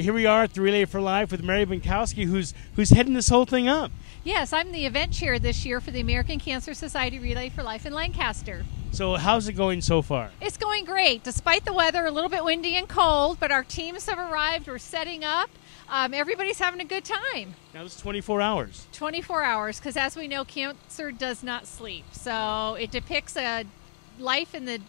here we are at the Relay for Life with Mary Binkowski, who's heading this whole thing up. Yes, I'm the event chair this year for the American Cancer Society Relay for Life in Lancaster. So how's it going so far? It's going great, despite the weather, a little bit windy and cold, but our teams have arrived. We're setting up. Everybody's having a good time. Now it's 24 hours. 24 hours, because as we know, cancer does not sleep. So it depicts a life in the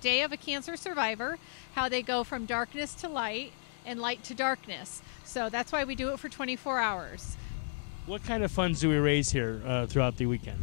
day of a cancer survivor, how they go from darkness to light and light to darkness. So that's why we do it for 24 hours. What kind of funds do we raise here throughout the weekend?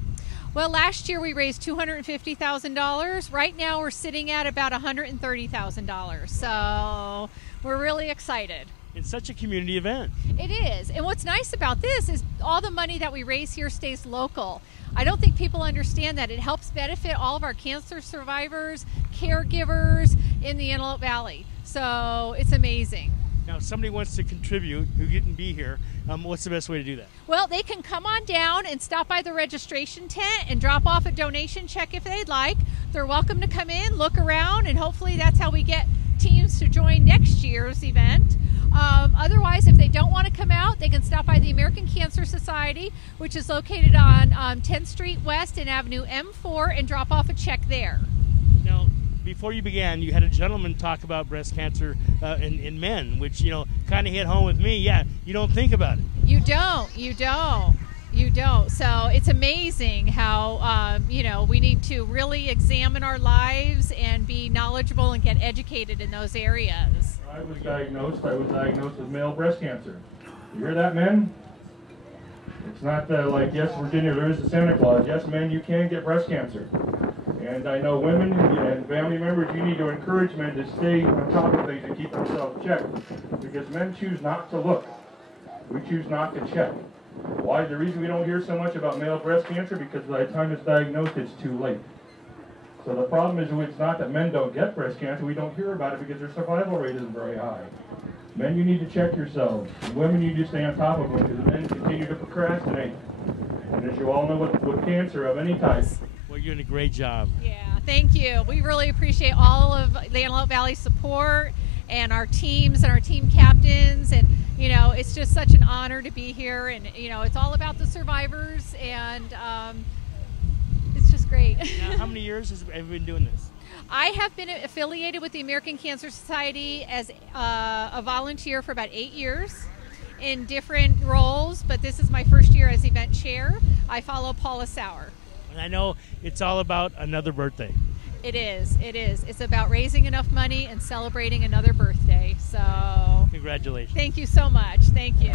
Well, last year we raised $250,000. Right now we're sitting at about $130,000. So we're really excited. It's such a community event. It is. And what's nice about this is all the money that we raise here stays local. I don't think people understand that. It helps benefit all of our cancer survivors, caregivers in the Antelope Valley. So it's amazing. Now, if somebody wants to contribute who didn't be here, what's the best way to do that? Well, they can come on down and stop by the registration tent and drop off a donation check if they'd like. They're welcome to come in, look around, and hopefully that's how we get teams to join next year's event. Otherwise, if they don't want to come out, they can stop by the American Cancer Society, which is located on 10th Street West and Avenue M4, and drop off a check there. Now, before you began, you had a gentleman talk about breast cancer in men, which, kind of hit home with me. Yeah, you don't think about it. You don't. So it's amazing how, we need to really examine our lives and be knowledgeable and get educated in those areas. I was diagnosed with male breast cancer. You hear that, men? It's not like, yes, Virginia, there is a Santa Claus. Yes, men, you can get breast cancer. And I know women and family members, you need to encourage men to stay on top of things and keep themselves checked. Because men choose not to look. We choose not to check. Why? The reason we don't hear so much about male breast cancer, because by the time it's diagnosed, it's too late. So the problem is, it's not that men don't get breast cancer, we don't hear about it because their survival rate isn't very high. Men, you need to check yourselves. Women, you need to stay on top of them, because men continue to procrastinate. And as you all know, with cancer of any type. Well, you're doing a great job. Yeah, thank you. We really appreciate all of the Antelope Valley support and our teams and our team captains, and it's just such an honor to be here, and it's all about the survivors, and it's just great. Now, how many years have you been doing this? I have been affiliated with the American Cancer Society as a volunteer for about 8 years in different roles, but this is my first year as event chair. I follow Paula Sauer. And I know it's all about another birthday. It is. It's about raising enough money and celebrating another birthday. So congratulations. Thank you so much. Thank you.